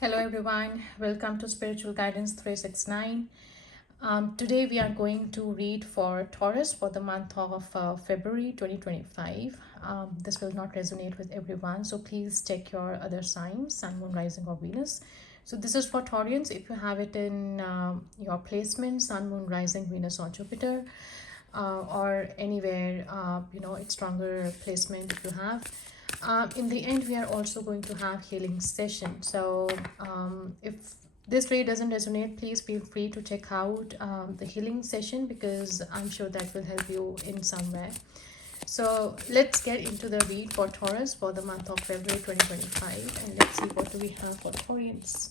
Hello everyone, welcome to Spiritual Guidance 369. Today we are going to read for Taurus for the month of February 2025. This will not resonate with everyone, so please check your other signs, Sun, Moon, Rising, or Venus. So this is for Taurians if you have it in your placement, Sun, Moon, Rising, Venus, or Jupiter, or anywhere, it's stronger placement if you have. In the end, we are also going to have healing session. So if this read doesn't resonate, please feel free to check out the healing session because I'm sure that will help you in some way. So let's get into the read for Taurus for the month of February 2025, and let's see what do we have for Taurians.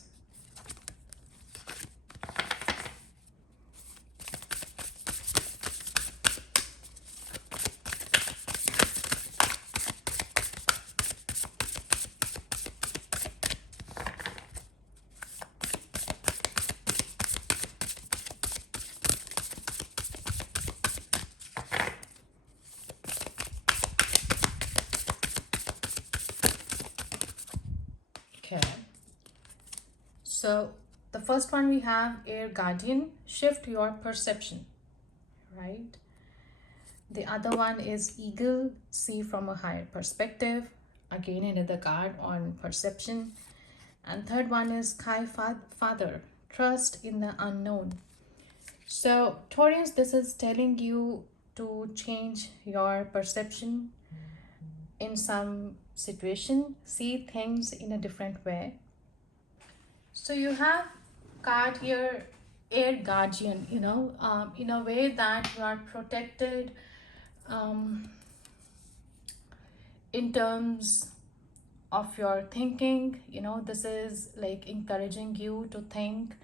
Okay. So the first one we have Air Guardian, shift your perception, right? The other one is Eagle, see from a higher perspective. Again, another card on perception. And third one is Sky Father, trust in the unknown. So Taurus, this is telling you to change your perception in some situation, see things in a different way. So you have card here, Air Guardian, in a way that you are protected in terms of your thinking. This is like encouraging you to think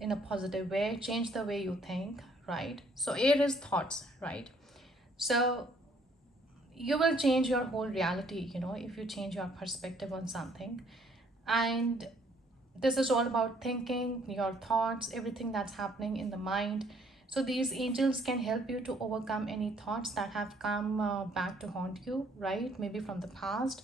in a positive way, change the way you think, right? So air is thoughts, right? So you will change your whole reality, if you change your perspective on something. And this is all about thinking, your thoughts, everything that's happening in the mind. So these angels can help you to overcome any thoughts that have come back to haunt you, right? Maybe from the past,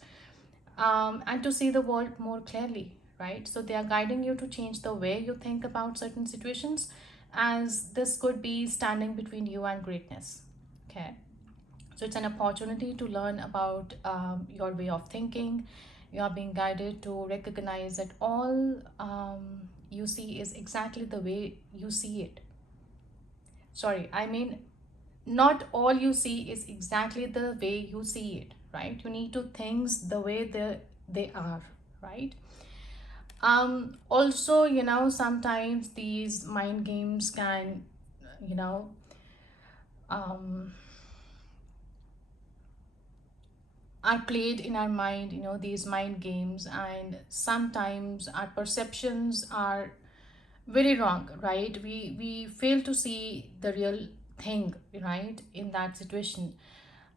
and to see the world more clearly, right? So they are guiding you to change the way you think about certain situations, as this could be standing between you and greatness. Okay. So it's an opportunity to learn about your way of thinking. You are being guided to recognize that all you see is exactly the way you see it. Sorry, I mean, not all you see is exactly the way you see it, right? You need to things the way they are, right? Also, sometimes these mind games can, you know, um, are played in our mind, these mind games, and sometimes our perceptions are very wrong, right? We fail to see the real thing, right, in that situation.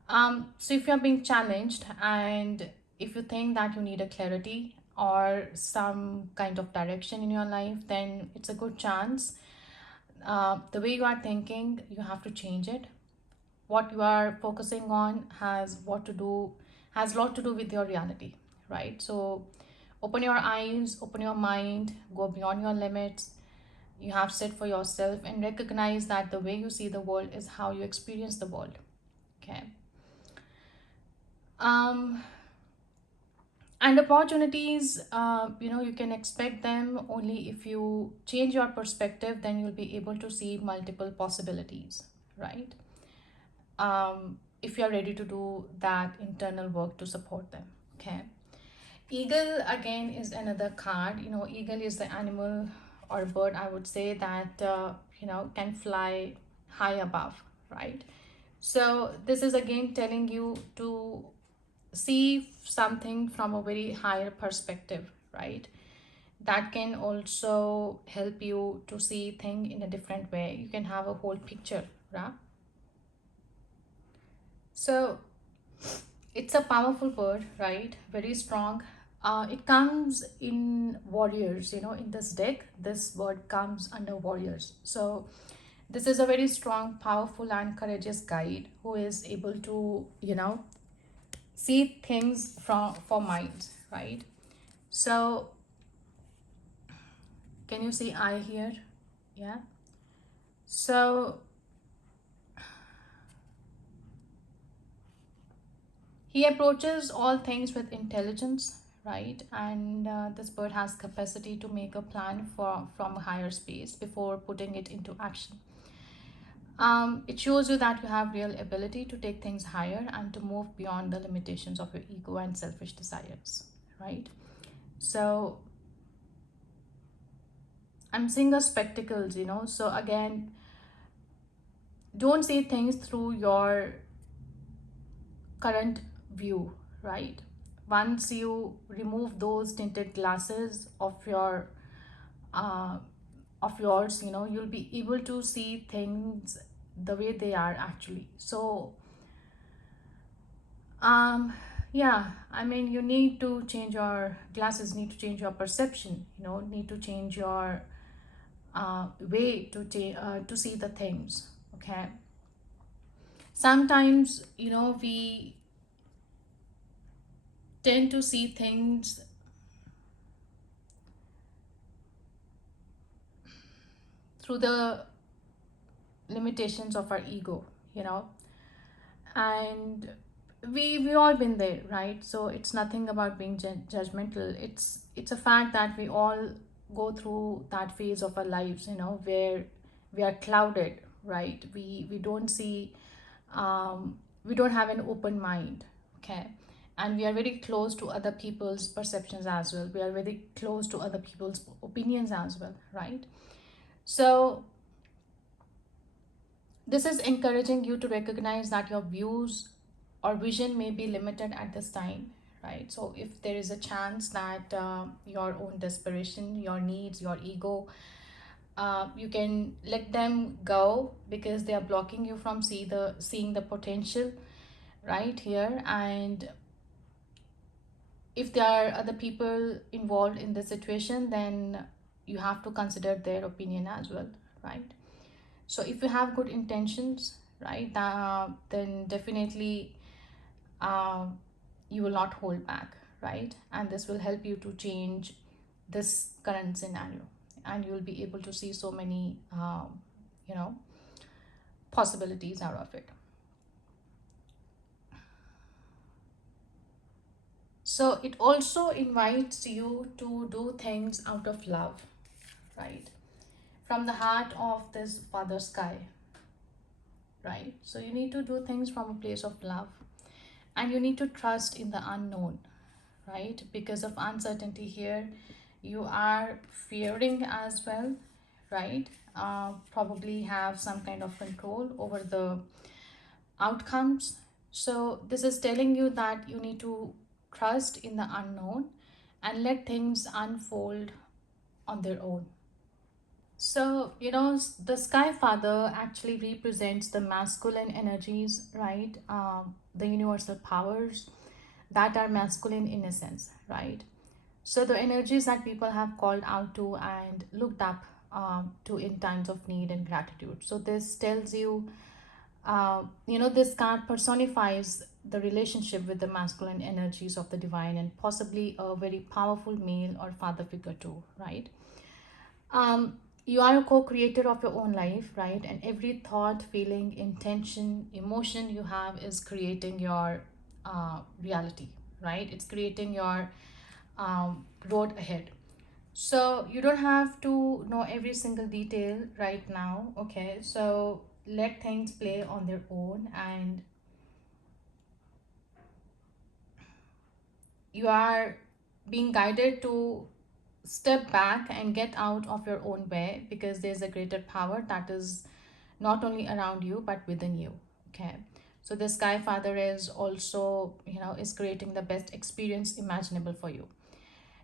So if you're being challenged and if you think that you need a clarity or some kind of direction in your life, then it's a good chance. The way you are thinking, you have to change it. What you are focusing on has a lot to do with your reality, right? So open your eyes, open your mind, go beyond your limits. You have set for yourself and recognize that the way you see the world is how you experience the world. Okay. um and opportunities, you can expect them only if you change your perspective. Then you'll be able to see multiple possibilities, right? If you're ready to do that internal work to support them. Okay. Eagle again is another card. Eagle is the animal or bird, I would say, that can fly high above, right? So this is again telling you to see something from a very higher perspective, right? That can also help you to see thing in a different way. You can have a whole picture, right? So it's a powerful bird, right? Very strong. It comes in warriors, in this deck. This bird comes under warriors. So this is a very strong, powerful, and courageous guide who is able to, see things from for minds, right? So Can you see I here? Yeah. So he approaches all things with intelligence, right? And this bird has capacity to make a plan for from a higher space before putting it into action. It shows you that you have real ability to take things higher and to move beyond the limitations of your ego and selfish desires, right? So I'm seeing the spectacles, So again, don't see things through your current view, right? Once you remove those tinted glasses uh, of yours, you'll be able to see things the way they are actually. So um yeah, I mean, you need to change your glasses, need to change your perception, need to change your way to see the things. Okay, sometimes we tend to see things through the limitations of our ego, you know and we all been there, right? So it's nothing about being judgmental. It's a fact that we all go through that phase of our lives, where we are clouded, right? We don't see, we don't have an open mind. Okay, and we are very close to other people's perceptions as well. We are very close to other people's opinions as well, right? So this is encouraging you to recognize that your views or vision may be limited at this time, right? So, if there is a chance that your own desperation, your needs, your ego, you can let them go because they are blocking you from seeing the potential right here. And if there are other people involved in the situation, then you have to consider their opinion as well, right? So if you have good intentions, right, then definitely um, you will not hold back, right? And this will help you to change this current scenario, and you will be able to see so many you know possibilities out of it. So it also invites you to do things out of love, right? From the heart of this father sky, right? So you need to do things from a place of love, and you need to trust in the unknown, right? Because of uncertainty here, you are fearing as well, right? Probably have some kind of control over the outcomes. So this is telling you that you need to trust in the unknown and let things unfold on their own. So, the Sky Father actually represents the masculine energies, right? The universal powers that are masculine in a sense, right? So, the energies that people have called out to and looked up to in times of need and gratitude. So, this tells you, this card personifies the relationship with the masculine energies of the divine and possibly a very powerful male or father figure, too, right? You are a co-creator of your own life, right? And every thought, feeling, intention, emotion you have is creating your reality, right? It's creating your road ahead. So you don't have to know every single detail right now. Okay, so let things play on their own, and you are being guided to step back and get out of your own way, because there's a greater power that is not only around you but within you. Okay, so the Sky Father is also, is creating the best experience imaginable for you.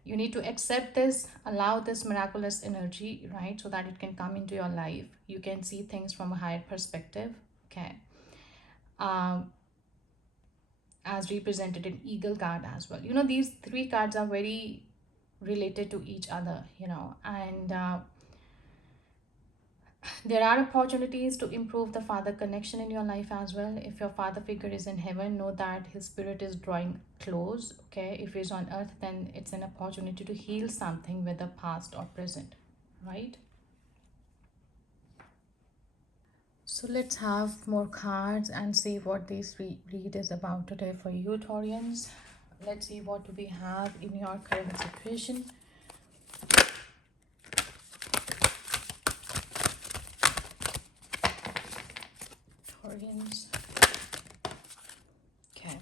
You need to accept this, allow this miraculous energy, right, so that it can come into your life. You can see things from a higher perspective. Okay, um as represented in eagle card as well. These three cards are very related to each other, and there are opportunities to improve the father connection in your life as well. If your father figure is in heaven, know that his spirit is drawing close. Okay, if he's on earth, then it's an opportunity to heal something, whether past or present, right? So let's have more cards and see what this read is about today for you, Taurians. Let's see what do we have in your current situation. Taurians. Okay.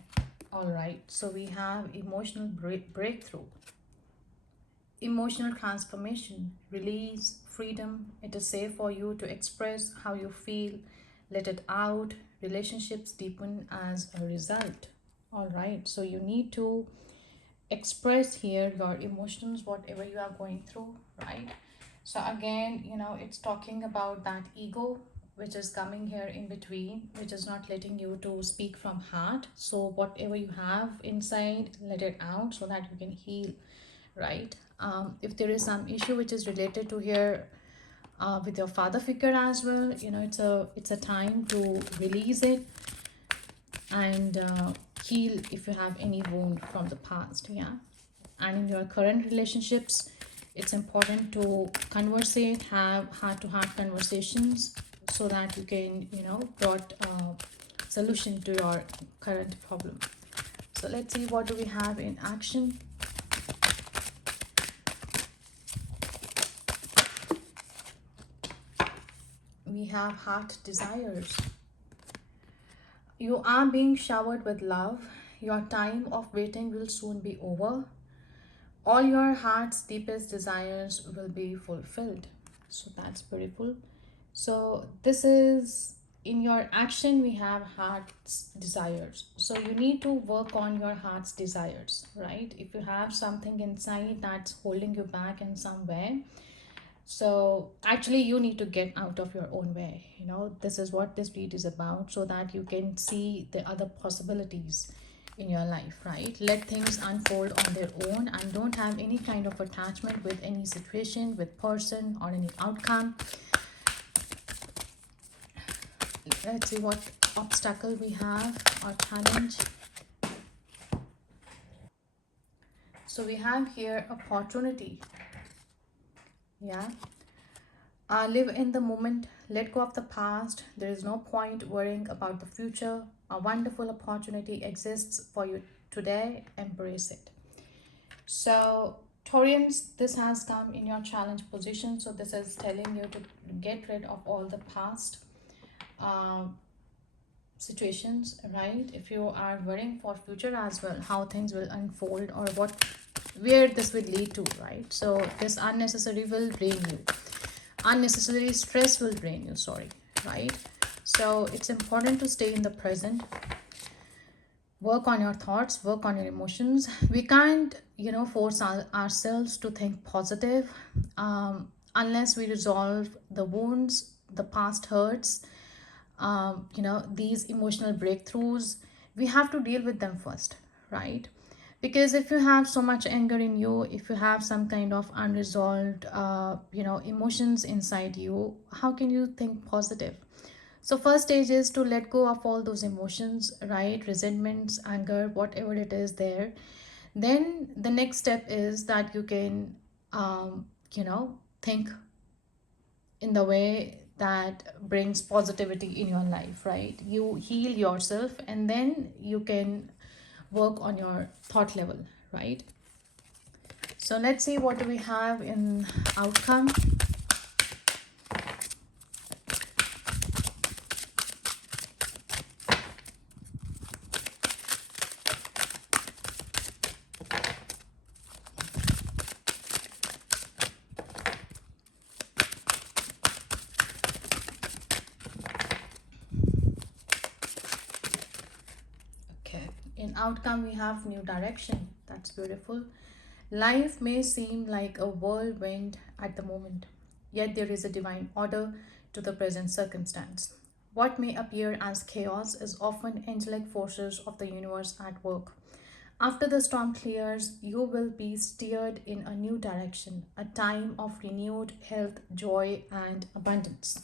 All right. So we have emotional breakthrough, emotional transformation, release, freedom. It is safe for you to express how you feel, let it out. Relationships deepen as a result. All right. So you need to express here your emotions, whatever you are going through, right? So again, it's talking about that ego which is coming here in between, which is not letting you to speak from heart. So whatever you have inside, let it out so that you can heal, right? If there is some issue which is related to here, with your father figure as well, it's a time to release it and heal if you have any wound from the past. Yeah. And in your current relationships, it's important to conversate, have heart-to-heart conversations so that you can brought a solution to your current problem. So let's see what do we have in action. We have heart desires. You are being showered with love. Your time of waiting will soon be over. All your heart's deepest desires will be fulfilled. So that's beautiful. So this is in your action, we have heart's desires. So you need to work on your heart's desires, right? If you have something inside that's holding you back in some way, so actually you need to get out of your own way. This is what this read is about, so that you can see the other possibilities in your life, right? Let things unfold on their own and don't have any kind of attachment with any situation, with person, or any outcome. Let's see what obstacle we have or challenge. So we have here opportunity. Yeah. Live in the moment, let go of the past. There is no point worrying about the future. A wonderful opportunity exists for you today. Embrace it. So, Taurians, this has come in your challenge position. So, this is telling you to get rid of all the past situations, right? If you are worrying for future as well, how things will unfold or where this will lead to, right? So, this unnecessary will drain you. Unnecessary stress will drain you, sorry, right? So, it's important to stay in the present. Work on your thoughts, work on your emotions. We can't force ourselves to think positive, unless we resolve the wounds, the past hurts, these emotional breakthroughs. We have to deal with them first, right? Because if you have so much anger in you, if you have some kind of unresolved emotions inside you, how can you think positive? So first stage is to let go of all those emotions, right? Resentments, anger, whatever it is there. Then the next step is that you can, think in the way that brings positivity in your life, right? You heal yourself and then you can work on your thought level, right? So let's see what do we have in outcome. Okay, in outcome we have new direction. That's beautiful. Life may seem like a whirlwind at the moment, yet there is a divine order to the present circumstance. What may appear as chaos is often angelic forces of the universe at work. After the storm clears, you will be steered in a new direction, a time of renewed health, joy, and abundance.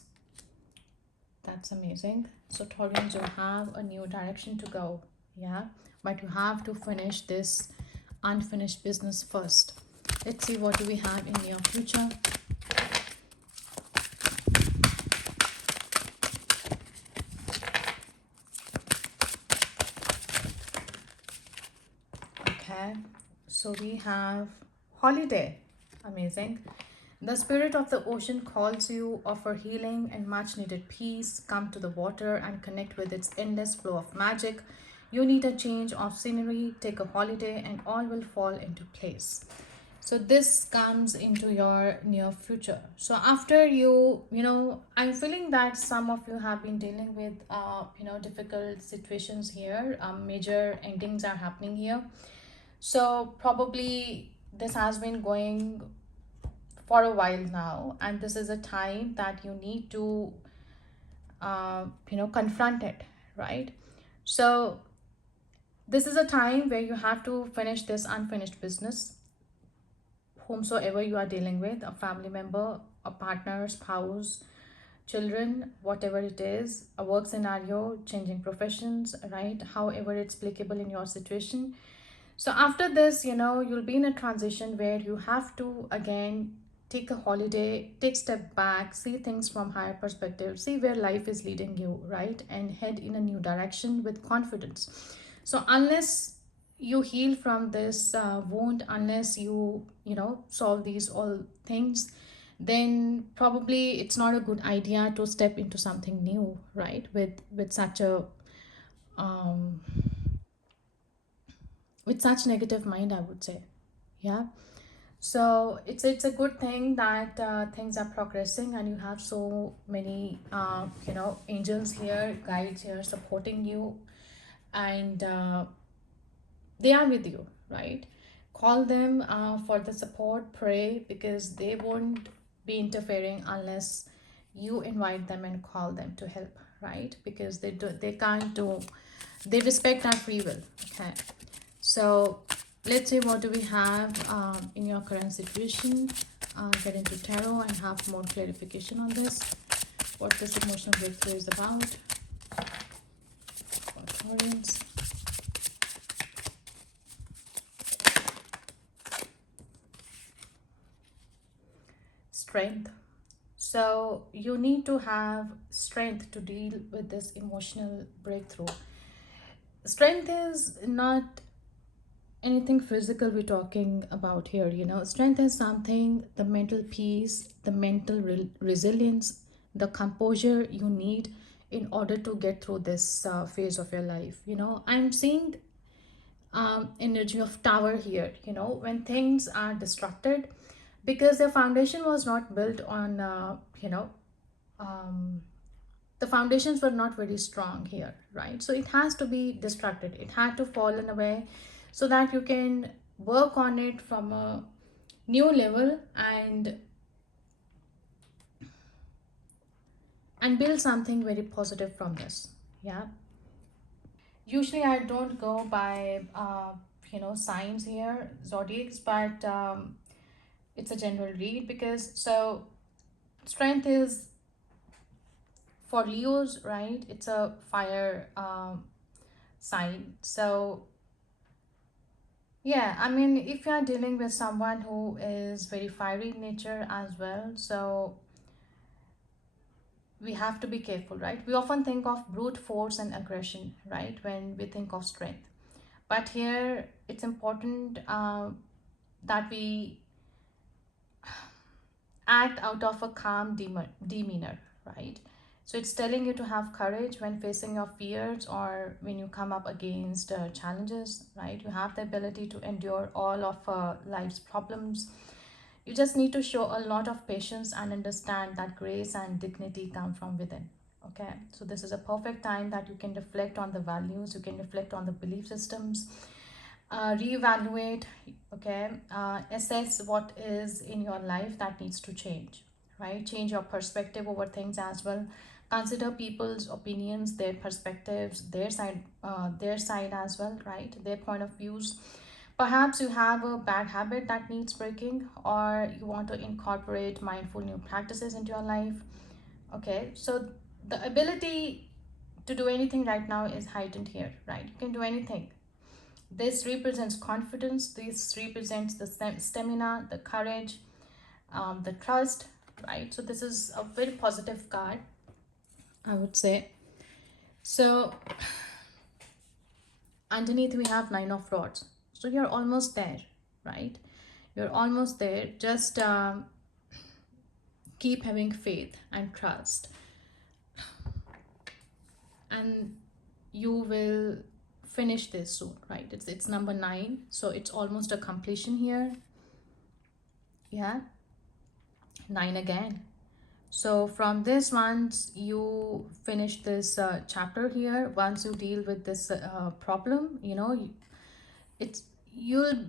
That's amazing. So, Taurians, you have a new direction to go. Yeah, but you have to finish this unfinished business first. Let's see what do we have in your future. So we have holiday. Amazing. The spirit of the ocean calls you, offer healing and much needed peace. Come to the water and connect with its endless flow of magic. You need a change of scenery, take a holiday, and all will fall into place. So this comes into your near future. So after I'm feeling that some of you have been dealing with difficult situations here. Major endings are happening here. So probably this has been going for a while now, and this is a time that you need to confront it, right? So this is a time where you have to finish this unfinished business, whomsoever you are dealing with, a family member, a partner, spouse, children, whatever it is, a work scenario, changing professions, right? However it's applicable in your situation. So after this, you'll be in a transition where you have to again take a holiday, take step back, see things from higher perspective, see where life is leading you, right? And head in a new direction with confidence. So unless you heal from this wound, unless you solve these all things, then probably it's not a good idea to step into something new, right? With such a um with such negative mind, I would say. Yeah. So it's a good thing that things are progressing, and you have so many angels here, guides here supporting you, and they are with you, right? Call them for the support, pray, because they won't be interfering unless you invite them and call them to help, right? Because they can't do, they respect our free will. Okay. So let's see, what do we have in your current situation. Get into tarot and have more clarification on this, what this emotional breakthrough is about for Taurus. Strength. So you need to have strength to deal with this emotional breakthrough. Strength is not anything physical we're talking about here. Strength is something, the mental peace, the mental resilience, the composure you need in order to get through this phase of your life. I'm seeing energy of tower here. When things are disrupted because the foundation was not built on um, the foundations were not very strong here, right? So it has to be destructed, it had to fall in a way so that you can work on it from a new level and build something very positive from this. Yeah. Usually I don't go by signs here, zodiacs, but it's a general read, because so strength is for Leos, right? It's a fire sign. So yeah, I mean, if you are dealing with someone who is very fiery in nature as well, so we have to be careful, right? We often think of brute force and aggression, right, when we think of strength. But here it's important that we act out of a calm demeanor, right? So it's telling you to have courage when facing your fears or when you come up against challenges, right? You have the ability to endure all of life's problems. You just need to show a lot of patience and understand that grace and dignity come from within. Okay, so this is a perfect time that you can reflect on the values, you can reflect on the belief systems, reevaluate, okay, assess what is in your life that needs to change, right? Change your perspective over things as well. Consider people's opinions, their perspectives, their side as well, right? Their point of views. Perhaps you have a bad habit that needs breaking, or you want to incorporate mindful new practices into your life. Okay, so the ability to do anything right now is heightened here, right? You can do anything. This represents confidence, this represents the stamina, the courage, the trust, right? So this is a very positive card, I would say. So underneath we have Nine of Rods. So you're almost there, right? You're almost there. Just keep having faith and trust, and you will finish this soon, right? It's number 9, so it's almost a completion here. Yeah, 9 again. So from this, once you finish this chapter here, once you deal with this problem, it's you'll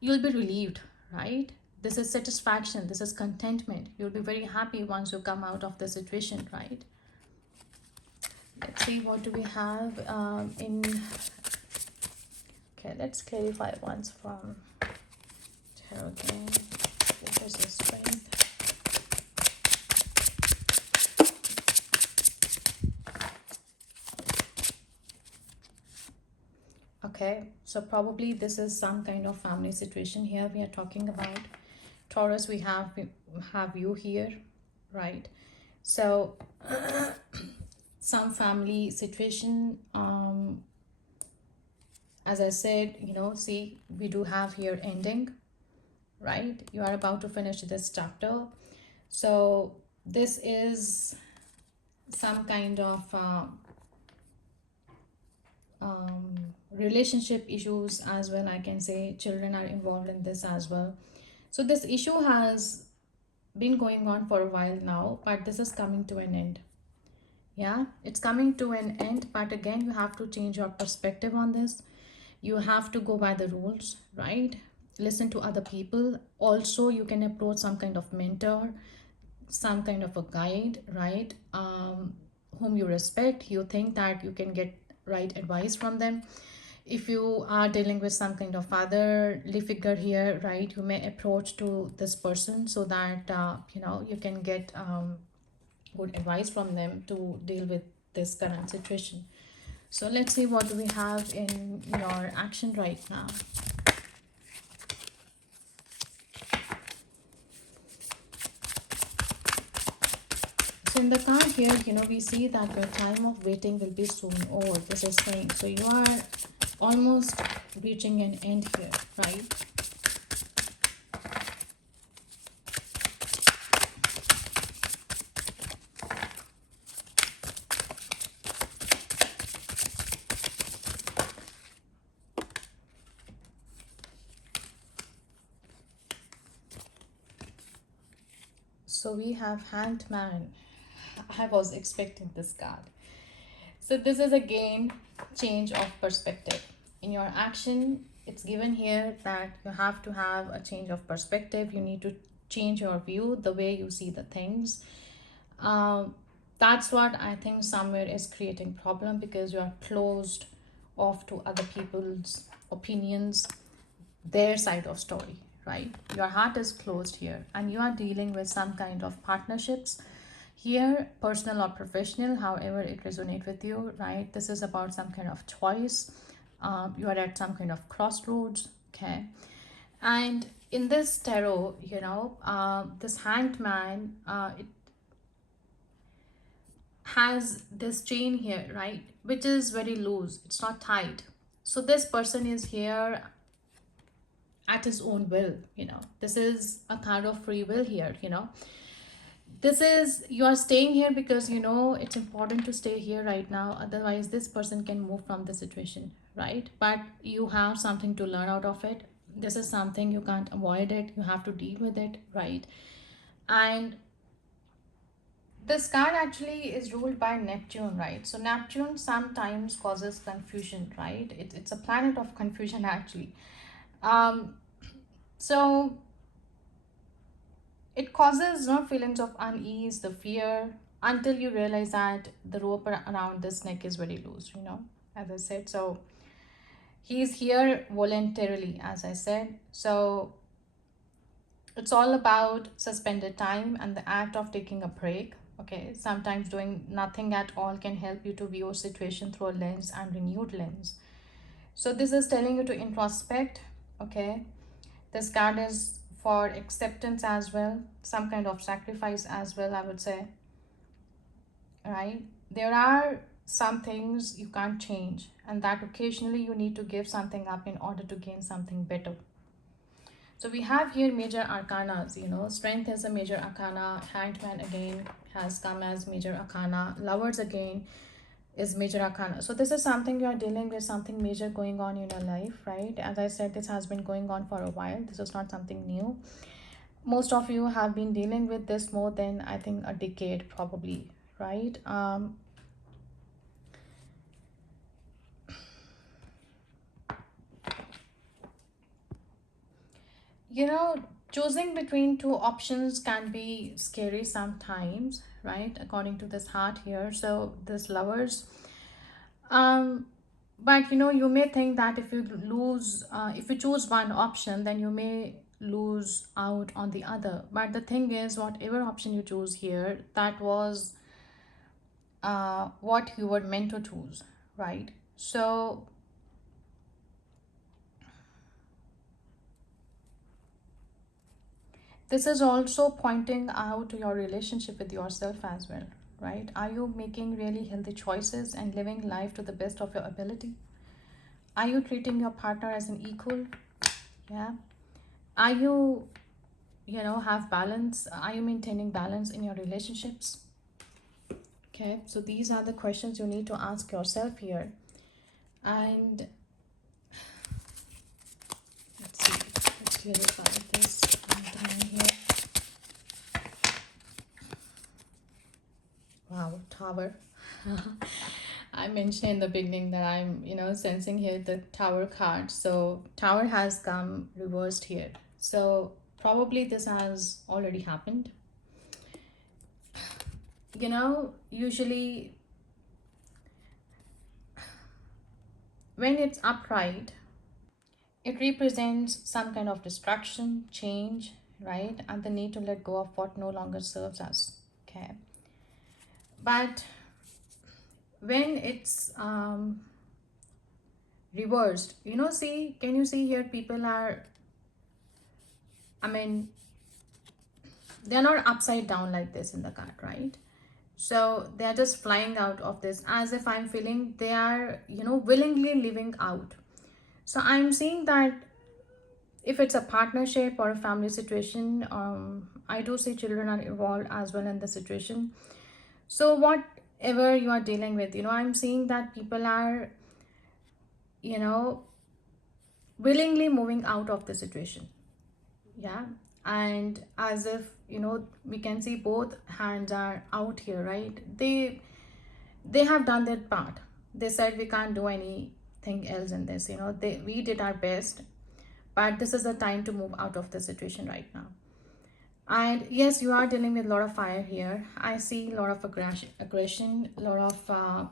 you'll be relieved, right? This is satisfaction, this is contentment. You'll be very happy once you come out of the situation, right? Let's see, what do we have in okay, let's clarify once from tarot again. What is the strength? Okay, so probably this is some kind of family situation here we are talking about. Taurus, we have you here, right? So some family situation, as I said, see, we do have here ending, right? You are about to finish this chapter. So this is some kind of relationship issues as well. I can say children are involved in this as well. So this issue has been going on for a while now, but this is coming to an end. Yeah, it's coming to an end, but again, you have to change your perspective on this. You have to go by the rules, right? Listen to other people. Also, you can approach some kind of mentor, some kind of a guide, right? Whom you respect, you think that you can get right advice from them. If you are dealing with some kind of fatherly figure here, right, you may approach to this person so that you can get good advice from them to deal with this current situation. So let's see, what do we have in your action right now. So in the card here, we see that your time of waiting will be soon over. This is saying, so you are almost reaching an end here, right? So we have Hanged Man. I was expecting this card. So this is again change of perspective. In your action, it's given here that you have to have a change of perspective. You need to change your view, the way you see the things. That's what I think somewhere is creating problem, because you are closed off to other people's opinions, their side of story, right? Your heart is closed here, and you are dealing with some kind of partnerships here, personal or professional, however it resonates with you, right? This is about some kind of choice. You are at some kind of crossroads, okay? And in this tarot, this Hanged Man, it has this chain here, right, which is very loose, it's not tight. So this person is here at his own will. This is a kind of free will here. This is, you are staying here because it's important to stay here right now, otherwise this person can move from the situation, right? But you have something to learn out of it. This is something you can't avoid it, you have to deal with it, right? And this card actually is ruled by Neptune, right? So Neptune sometimes causes confusion, right? It's a planet of confusion actually. um so it causes feelings of unease, the fear, until you realize that the rope around this neck is very loose, as I said. So he's here voluntarily, as I said. So it's all about suspended time and the act of taking a break. Okay, sometimes doing nothing at all can help you to view a situation through a lens and renewed lens. So this is telling you to introspect. Okay, this card is for acceptance as well, some kind of sacrifice as well, I would say, right? There are some things you can't change, and that occasionally you need to give something up in order to gain something better. So we have here major arcanas, strength is a major arcana, hanged man again has come as major arcana, lovers again is major arcana. So this is something you are dealing with, something major going on in your life, right? As I said, this has been going on for a while. This is not something new. Most of you have been dealing with this more than, I think, a decade probably, right? You know, choosing between two options can be scary sometimes, right? According to this heart here. So this lovers, um but you may think that if you choose one option, then you may lose out on the other. But the thing is, whatever option you choose here, that was what you were meant to choose, right? So this is also pointing out your relationship with yourself as well, right? Are you making really healthy choices and living life to the best of your ability? Are you treating your partner as an equal? Yeah. Are you, have balance? Are you maintaining balance in your relationships? Okay, so these are the questions you need to ask yourself here. And let's see, let's clarify this down here. Wow, tower. I mentioned in the beginning that I'm, sensing here the tower card. So tower has come reversed here. So probably this has already happened. Usually when it's upright, it represents some kind of distraction, change, right? And the need to let go of what no longer serves us. Okay. But when it's reversed, see, can you see here? People are, I mean, they're not upside down like this in the card, right? So they're just flying out of this, as if I'm feeling they are, willingly living out. So I'm seeing that if it's a partnership or a family situation, I do see children are involved as well in the situation. So whatever you are dealing with, I'm seeing that people are, you know willingly moving out of the situation. Yeah. And as if, we can see both hands are out here, right? They have done their part. They said we can't do anything else in this, we did our best, but this is the time to move out of the situation right now. And yes, you are dealing with a lot of fire here. I see a lot of aggression, a lot of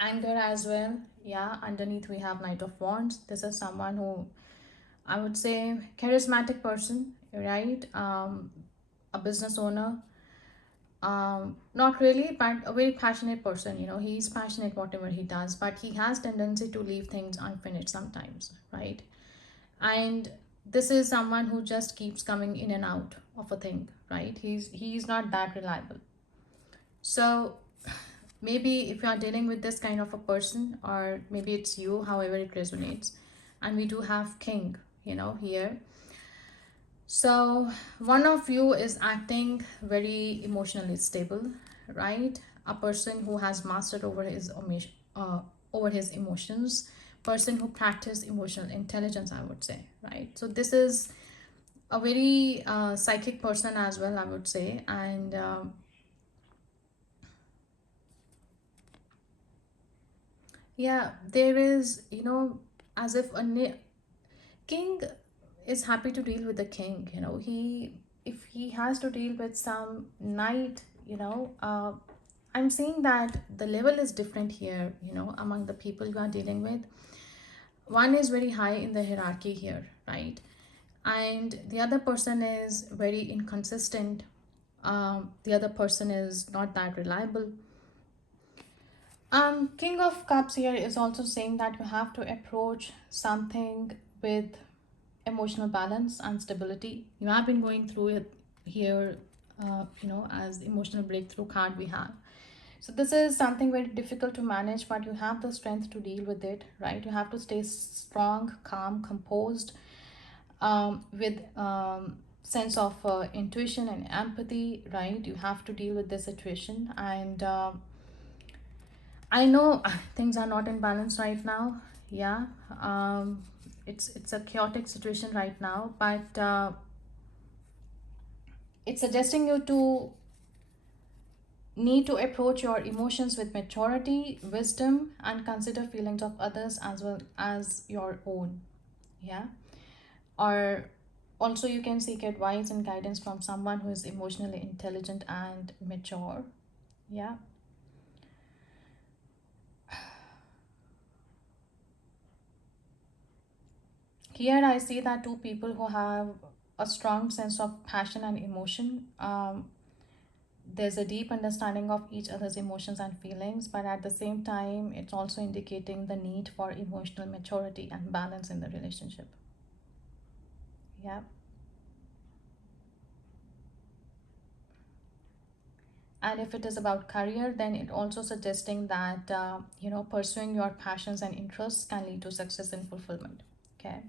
anger as well. Yeah, underneath we have Knight of Wands. This is someone who, I would say, charismatic person, right? A business owner, not really, but a very passionate person. He's passionate whatever he does, but he has tendency to leave things unfinished sometimes, right? And this is someone who just keeps coming in and out of a thing, right? He's not that reliable. So maybe if you are dealing with this kind of a person, or maybe it's you, however it resonates. And we do have king, here. So one of you is acting very emotionally stable, right? A person who has mastered over his emotions, person who practice emotional intelligence, I would say, right? So this is a very psychic person as well, I would say. And yeah, there is, as if king is happy to deal with the king. He, if he has to deal with some knight, I'm seeing that the level is different here, among the people you are dealing with. One is very high in the hierarchy here, right? And the other person is very inconsistent. The other person is not that reliable. King of Cups here is also saying that you have to approach something with emotional balance and stability. You have been going through it here, as emotional breakthrough card we have. So this is something very difficult to manage, but you have the strength to deal with it, right? You have to stay strong, calm, composed, with sense of intuition and empathy, right? You have to deal with this situation. And I know things are not in balance right now. Yeah, it's a chaotic situation right now, but it's suggesting you to need to approach your emotions with maturity, wisdom, and consider feelings of others as well as your own. Yeah, or also you can seek advice and guidance from someone who is emotionally intelligent and mature. Yeah. Here I see that two people who have a strong sense of passion and emotion. There's a deep understanding of each other's emotions and feelings, but at the same time, it's also indicating the need for emotional maturity and balance in the relationship. Yeah. And if it is about career, then it also suggesting that pursuing your passions and interests can lead to success and fulfillment. Okay,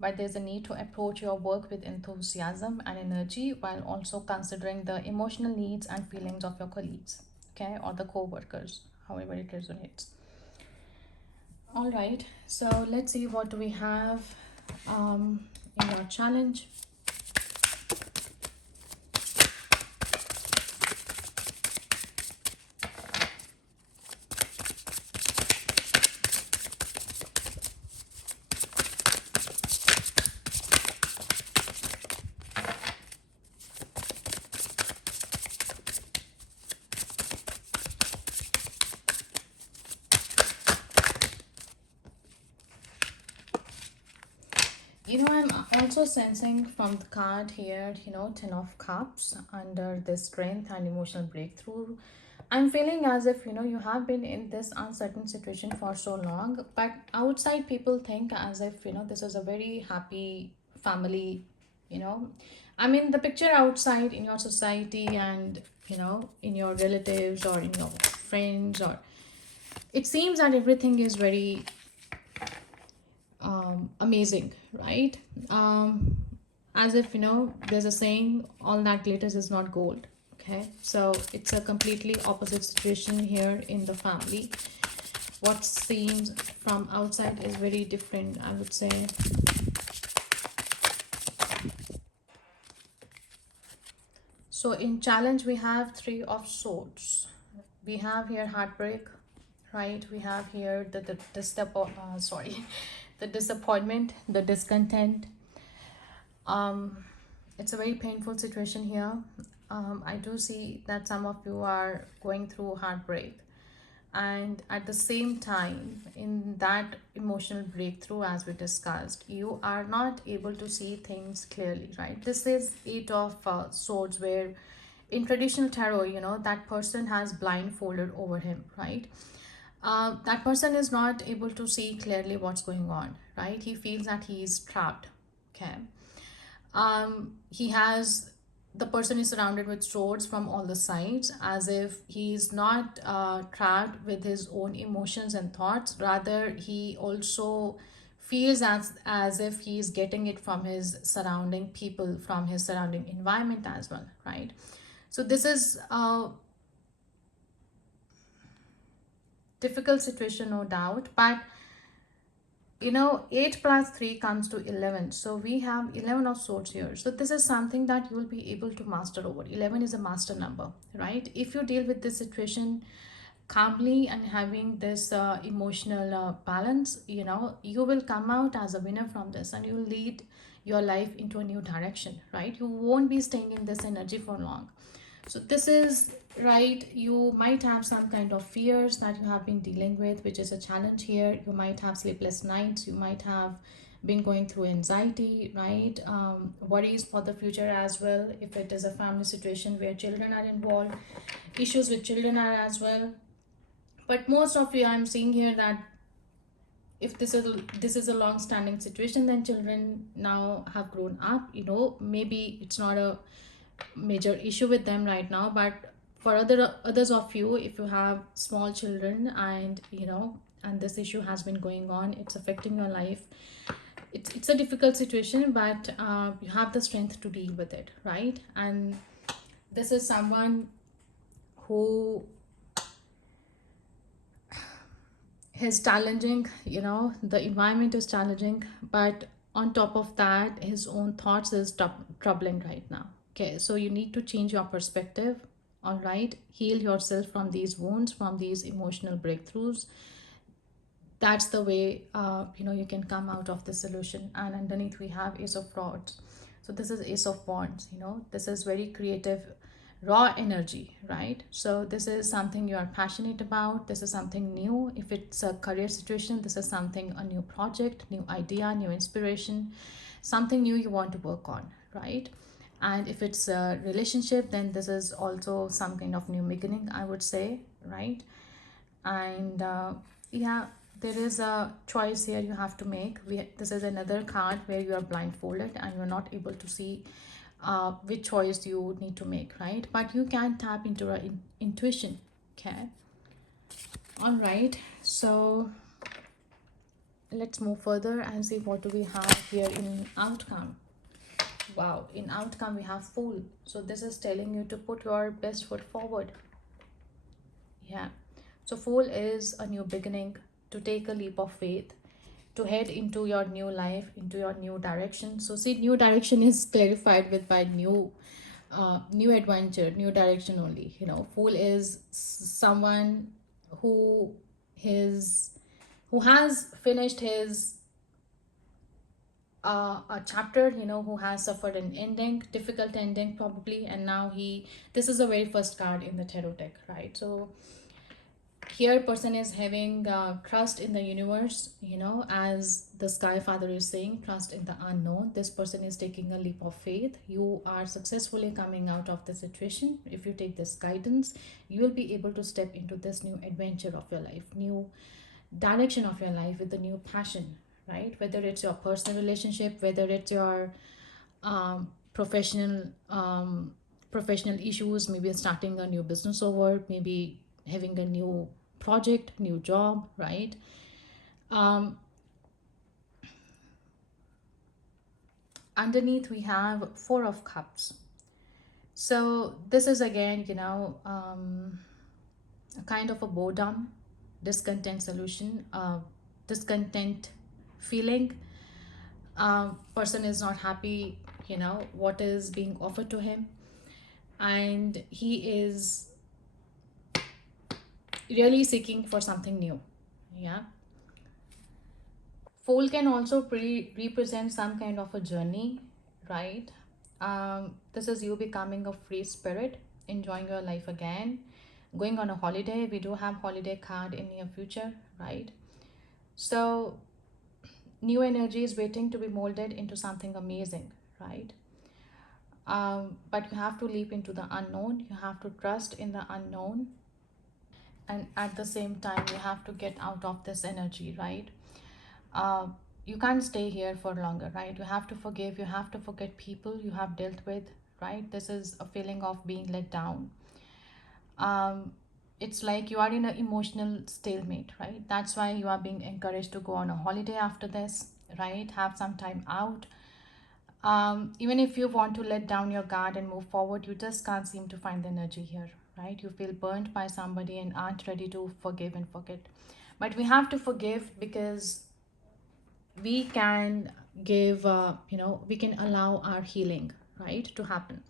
but there's a need to approach your work with enthusiasm and energy while also considering the emotional needs and feelings of your colleagues, okay, or the co-workers, however it resonates. All right, so let's see what do we have in your challenge. I'm also sensing from the card here, Ten of Cups under this strength and emotional breakthrough. I'm feeling as if, you have been in this uncertain situation for so long, but outside people think as if, this is a very happy family, you know. I mean, the picture outside in your society and, in your relatives or in your friends, or it seems that everything is very amazing, right? As if, there's a saying, all that glitters is not gold. Okay, so it's a completely opposite situation here in the family. What seems from outside is very different, I would say. So in challenge, we have Three of Swords. We have here heartbreak, right? We have here sorry, the disappointment, the discontent. um it's a very painful situation here. I do see that some of you are going through heartbreak, and at the same time, in that emotional breakthrough, as we discussed, you are not able to see things clearly, right? This is Eight of Swords, where in traditional tarot, that person has blindfolded over him, right? That person is not able to see clearly what's going on, right? He feels that he is trapped. Okay. He has The person is surrounded with swords from all the sides, as if he's not trapped with his own emotions and thoughts. Rather, he also feels as if he's getting it from his surrounding people, from his surrounding environment as well, right? So this is a difficult situation, no doubt, but 8 plus 3 comes to 11, so we have 11 of swords here. So this is something that you will be able to master over. 11 is a master number, right? If you deal with this situation calmly and having this emotional balance, you will come out as a winner from this, and you will lead your life into a new direction, right? You won't be staying in this energy for long. So this is right. You might have some kind of fears that you have been dealing with, which is a challenge here. You might have sleepless nights. You might have been going through anxiety, right? Worries for the future as well. If it is a family situation where children are involved, issues with children are as well. But most of you, I'm seeing here that if this is a long standing situation, then children now have grown up. Maybe it's not a major issue with them right now, but For others of you, if you have small children, and and this issue has been going on, it's affecting your life. It's a difficult situation, but you have the strength to deal with it, right? And this is someone who is challenging. The environment is challenging, but on top of that, his own thoughts is troubling right now. Okay, so you need to change your perspective. All right, heal yourself from these wounds, from these emotional breakthroughs. That's the way you can come out of the solution. And underneath we have Ace of Rods. So this is Ace of Wands. This is very creative, raw energy, right? So this is something you are passionate about. This is something new. If it's a career situation, this is something, a new project, new idea, new inspiration, something new you want to work on, right? And if it's a relationship, then this is also some kind of new beginning, I would say, right? And yeah, there is a choice here you have to make. This is another card where you are blindfolded and you're not able to see which choice you need to make, right? But you can tap into your intuition. Okay, all right, so let's move further and see what do we have here in outcome. Wow, in outcome we have Fool. So this is telling you to put your best foot forward. Yeah. So Fool is a new beginning, to take a leap of faith, to head into your new life, into your new direction. So see, new direction is clarified with by new adventure, new direction only. Fool is someone who his who has finished his a chapter, who has suffered an ending, difficult ending probably, and now this is the very first card in the tarot deck, right? So here person is having trust in the universe, as the sky father is saying, trust in the unknown. This person is taking a leap of faith. You are successfully coming out of the situation. If you take this guidance, you will be able to step into this new adventure of your life, new direction of your life, with a new passion, right? Whether it's your personal relationship, whether it's your professional professional issues, maybe starting a new business over, maybe having a new project, new job, right? um, Underneath we have Four of Cups. So this is again, a kind of a boredom, discontent solution, discontent feeling. Person is not happy, what is being offered to him, and he is really seeking for something new. Yeah. Fool can also represent some kind of a journey, right? This is you becoming a free spirit, enjoying your life again, going on a holiday. We do have holiday card in near future, right? So new energy is waiting to be molded into something amazing, right? But you have to leap into the unknown. You have to trust in the unknown, and at the same time you have to get out of this energy, right? uh, you can't stay here for longer, right? You have to forgive, you have to forget people you have dealt with, right? This is a feeling of being let down. It's like you are in an emotional stalemate, right? That's why you are being encouraged to go on a holiday after this, right? Have some time out. Even if you want to let down your guard and move forward, you just can't seem to find the energy here, right? You feel burnt by somebody and aren't ready to forgive and forget. But we have to forgive, because we can give we can allow our healing, right, to happen.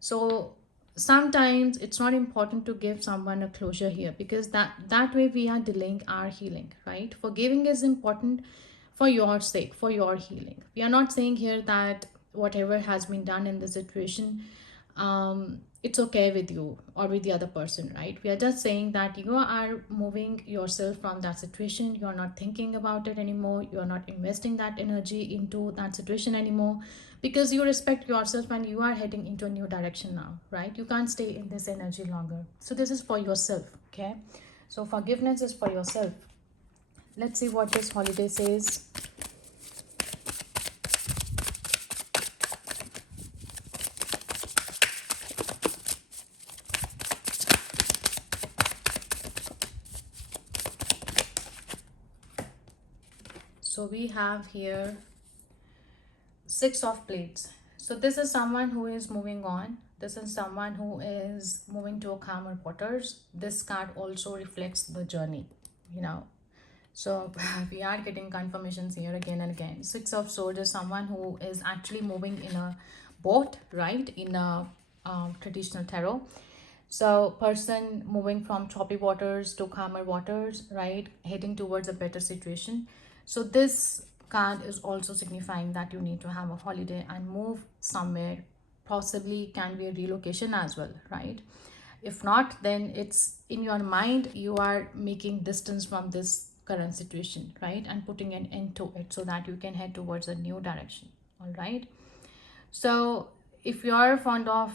So sometimes it's not important to give someone a closure here, because that way we are delaying our healing, right? Forgiving is important for your sake, for your healing. We are not saying here that whatever has been done in the situation, it's okay with you or with the other person, right? We are just saying that you are moving yourself from that situation. You are not thinking about it anymore. You are not investing that energy into that situation anymore, because you respect yourself and you are heading into a new direction now, right? You can't stay in this energy longer. So this is for yourself, okay? So forgiveness is for yourself. Let's see what this holiday says. So we have here Six of Plates. So this is someone who is moving on. This is someone who is moving to a calmer waters. This card also reflects the journey, you know. So we are getting confirmations here again and again. Six of Swords is someone who is actually moving in a boat, right? In a traditional tarot. So person moving from choppy waters to calmer waters, right? Heading towards a better situation. So this card is also signifying that you need to have a holiday and move somewhere. Possibly can be a relocation as well, right? If not, then it's in your mind, you are making distance from this current situation, right? And putting an end to it so that you can head towards a new direction. All right. So if you are fond of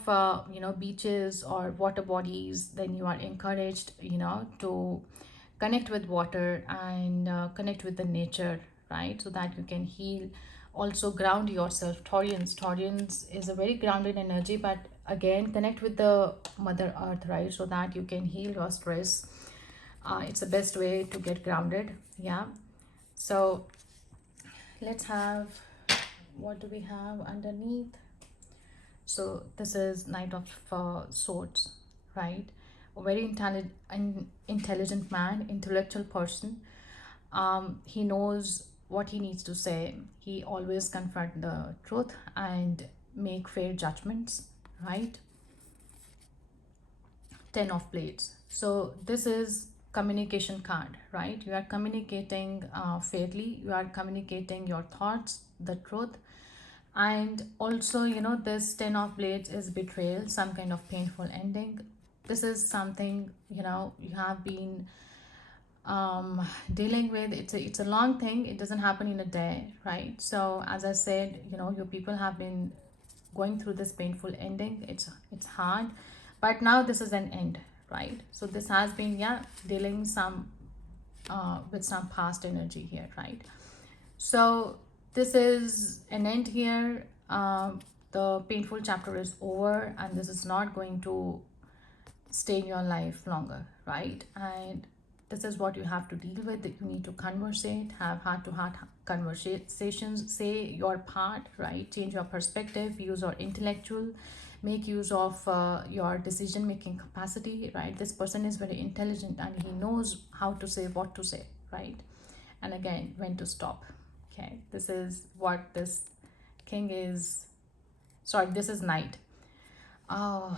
beaches or water bodies, then you are encouraged to connect with water and connect with the nature, right? So that you can heal, also ground yourself. Taurians is a very grounded energy, but again connect with the mother earth, right? So that you can heal your stress. It's the best way to get grounded. Yeah. So let's have, what do we have underneath? So this is Knight of Swords, right? A very intelligent man, intellectual person. He knows what he needs to say. He always confront the truth and make fair judgments, right? Ten of Blades. So this is communication card, right? You are communicating fairly. You are communicating your thoughts, the truth, and also this Ten of Blades is betrayal, some kind of painful ending. This is something you have been dealing with. It's a long thing. It doesn't happen in a day, right? So as I said, your people have been going through this painful ending. It's hard, but now this is an end, right? So this has been, yeah, dealing some with some past energy here, right? So this is an end here. The painful chapter is over, and this is not going to stay in your life longer, right? And this is what you have to deal with. That you need to conversate, have heart-to-heart conversations, say your part, right? Change your perspective, use your intellectual, make use of your decision-making capacity, right? This person is very intelligent and he knows how to say, what to say, right? And again, when to stop. Okay, this is what this king is. Sorry, this is knight. Oh,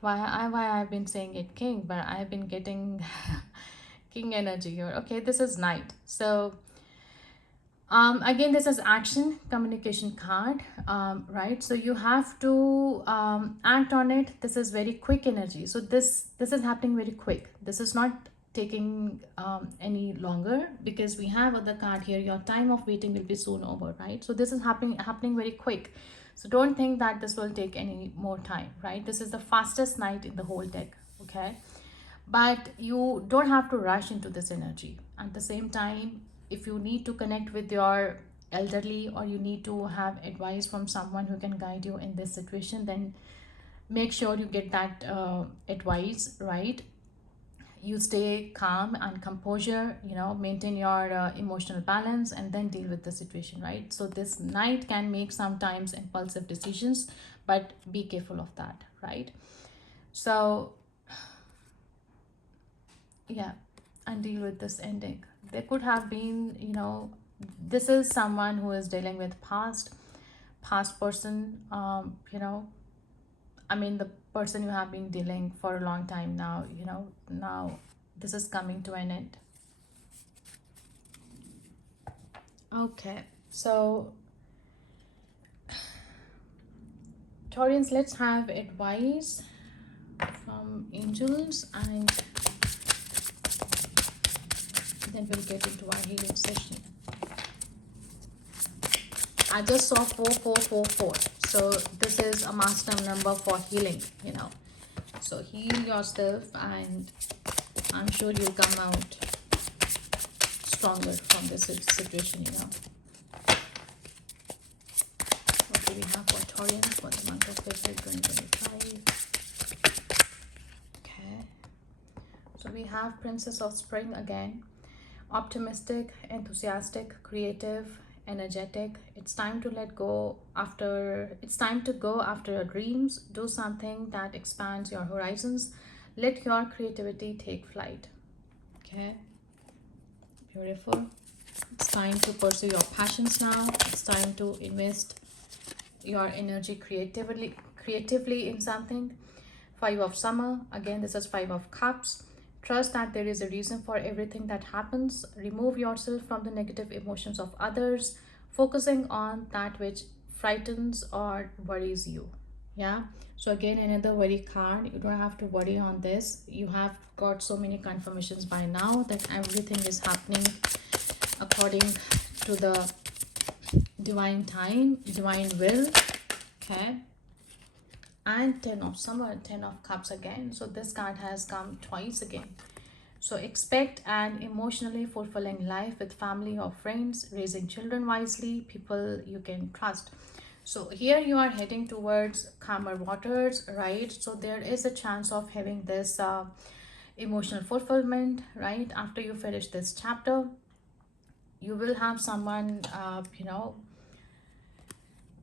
why I've been saying it king, but I've been getting king energy here. Okay, this is knight. So again, this is action communication card, right? So you have to act on it. This is very quick energy. So this is happening very quick. This is not taking any longer, because we have other card here. Your time of waiting will be soon over, right? So this is happening very quick. So don't think that this will take any more time, right? This is the fastest knight in the whole deck. Okay, but you don't have to rush into this energy. At the same time, if you need to connect with your elderly, or you need to have advice from someone who can guide you in this situation, then make sure you get that advice, right? You stay calm and composure, maintain your emotional balance, and then deal with the situation, right? So this knight can make sometimes impulsive decisions, but be careful of that, right? So yeah, and deal with this ending. There could have been, this is someone who is dealing with past person, I mean, the person you have been dealing for a long time now, now this is coming to an end. Okay, so Taurians, let's have advice from angels, and then we'll get into our healing session. I just saw 4444. So this is a master number for healing, So heal yourself, and I'm sure you'll come out stronger from this situation, What do we have for Taurians for the month of February 2025? Okay. So we have Princess of Spring again. optimistic, enthusiastic, creative, energetic. It's time to let go after it's time to go after your dreams. Do something that expands your horizons. Let your creativity take flight. Okay, beautiful. It's time to pursue your passions now. It's time to invest your energy creatively in something. Five of summer, again this is five of cups. Trust that there is a reason for everything that happens. Remove yourself from the negative emotions of others, focusing on that which frightens or worries you. Yeah, so again another worry card. You don't have to worry on this. You have got so many confirmations by now that everything is happening according to the divine time, divine will. Okay, and 10 of summer, 10 of cups again. So this card has come twice again. So expect an emotionally fulfilling life with family or friends, raising children wisely, people you can trust. So here you are heading towards calmer waters, right? So there is a chance of having this emotional fulfillment, right? After you finish this chapter, you will have someone,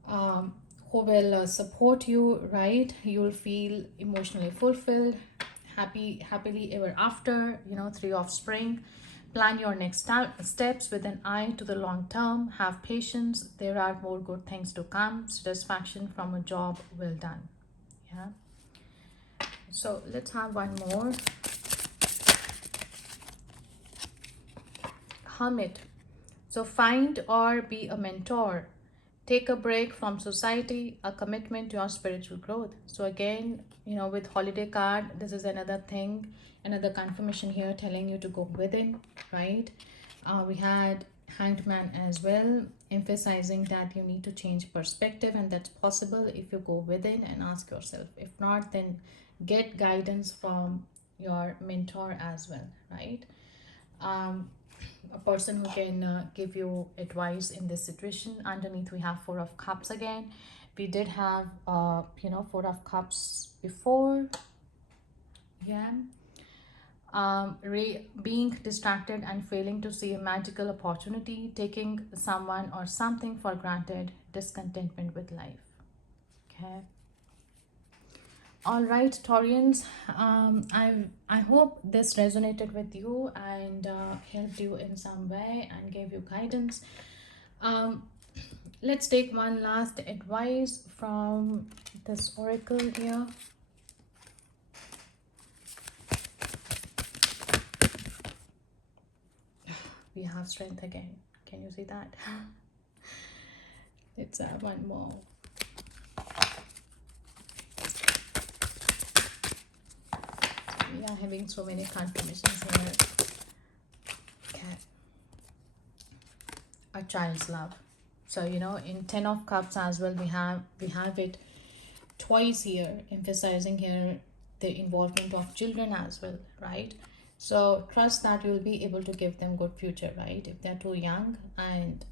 um, who will support you, right? You'll feel emotionally fulfilled, happily ever after. Three of spring. Plan your next steps with an eye to the long term. Have patience. There are more good things to come. Satisfaction from a job well done. Yeah. So let's have one more. Hermit. So find or be a mentor. Take a break from society, a commitment to your spiritual growth. So again, with holiday card, this is another thing, another confirmation here telling you to go within, right? We had hanged man as well, emphasizing that you need to change perspective, and that's possible if you go within and ask yourself. If not, then get guidance from your mentor as well, right? um, a person who can give you advice in this situation. Underneath we have four of cups again. We did have four of cups before. Yeah. Being distracted and failing to see a magical opportunity, taking someone or something for granted, discontentment with life. Okay. All right, Taurians. I hope this resonated with you and helped you in some way and gave you guidance. Um, let's take one last advice from this oracle here. We have strength again. Can you see that? Let's have one more. We are having so many confirmations here. Okay. A child's love. So in 10 of cups as well, we have it twice here, emphasizing here the involvement of children as well, right? So trust that you'll be able to give them good future, right? If they're too young. And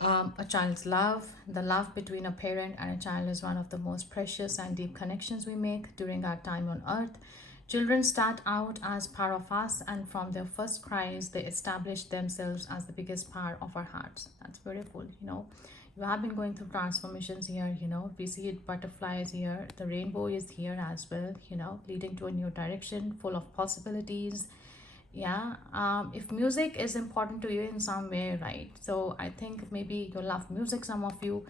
a child's love, the love between a parent and a child is one of the most precious and deep connections we make during our time on earth. Children start out as part of us, and from their first cries, they establish themselves as the biggest part of our hearts. That's beautiful. You have been going through transformations here. We see it, butterflies here. The rainbow is here as well. Leading to a new direction, full of possibilities. Yeah. If music is important to you in some way, right? So I think maybe you love music, some of you.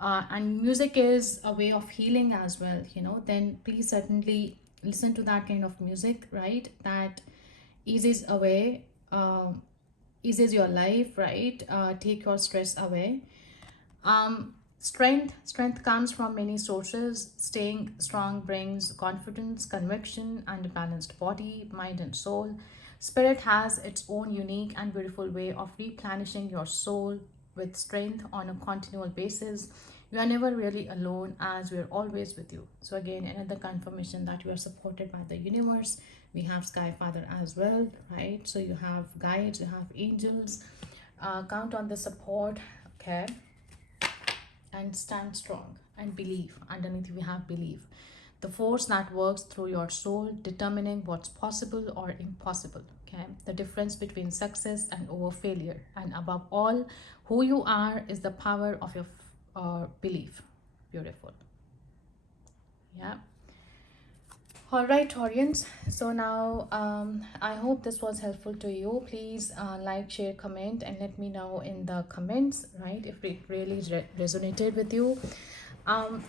And music is a way of healing as well. Then please certainly listen to that kind of music, right? That eases away, eases your life, right? Take your stress away. Strength comes from many sources. Staying strong brings confidence, conviction, and a balanced body, mind, and soul. Spirit has its own unique and beautiful way of replenishing your soul with strength on a continual basis. You are never really alone, as we are always with you. So again, another confirmation that you are supported by the universe. We have Sky Father as well, right? So you have guides, you have angels. Count on the support. Okay. And stand strong and believe. Underneath we have belief, the force that works through your soul, determining what's possible or impossible. Okay, the difference between success and over failure, and above all, who you are is the power of your belief. Beautiful. Yeah. All right, audience. So now, I hope this was helpful to you. Please like, share, comment, and let me know in the comments, right, if it really resonated with you.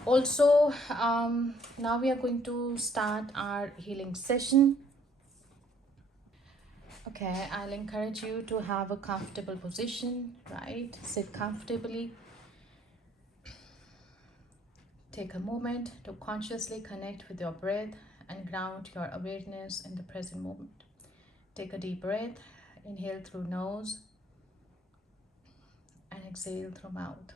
Also, now we are going to start our healing session. Okay, I'll encourage you to have a comfortable position, right? Sit comfortably. Take a moment to consciously connect with your breath and ground your awareness in the present moment. Take a deep breath, inhale through nose and exhale through mouth.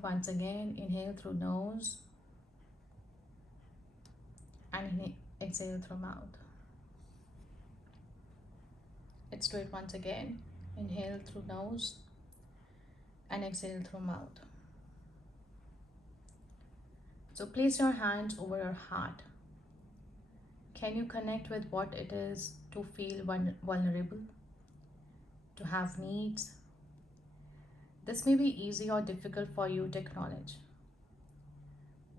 Once again, inhale through nose and exhale through mouth. Let's do it once again. Inhale through nose and exhale through mouth. So place your hands over your heart. Can you connect with what it is to feel vulnerable, to have needs? This may be easy or difficult for you to acknowledge.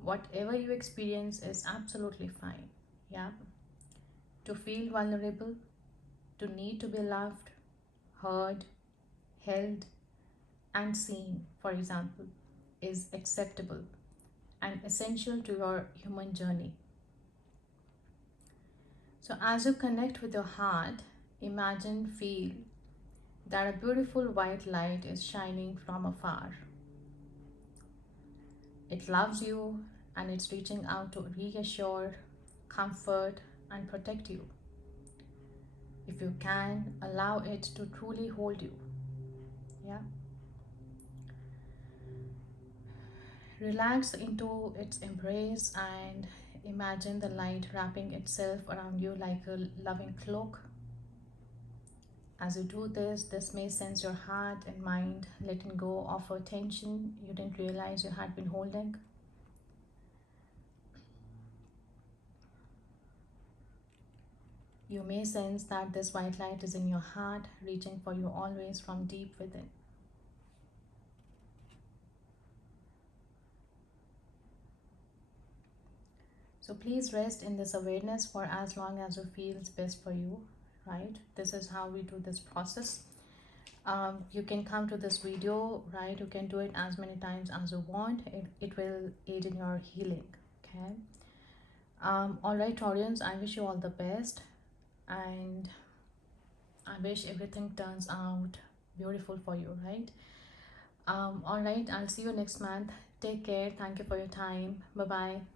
Whatever you experience is absolutely fine. Yeah. To feel vulnerable, to need to be loved, heard, held, and seen, for example, is acceptable and essential to your human journey. So, as you connect with your heart, imagine, feel that a beautiful white light is shining from afar. It loves you and it's reaching out to reassure, comfort, and protect you. If you can, allow it to truly hold you. Yeah. Relax into its embrace and imagine the light wrapping itself around you like a loving cloak. As you do this, this may sense your heart and mind letting go of a tension you didn't realize you had been holding. You may sense that this white light is in your heart, reaching for you always from deep within. So please rest in this awareness for as long as it feels best for you, right? This is how we do this process. You can come to this video, right? You can do it as many times as you want. It will aid in your healing, okay? All right, audience, I wish you all the best and I wish everything turns out beautiful for you, right? All right, I'll see you next month. Take care. Thank you for your time. Bye bye.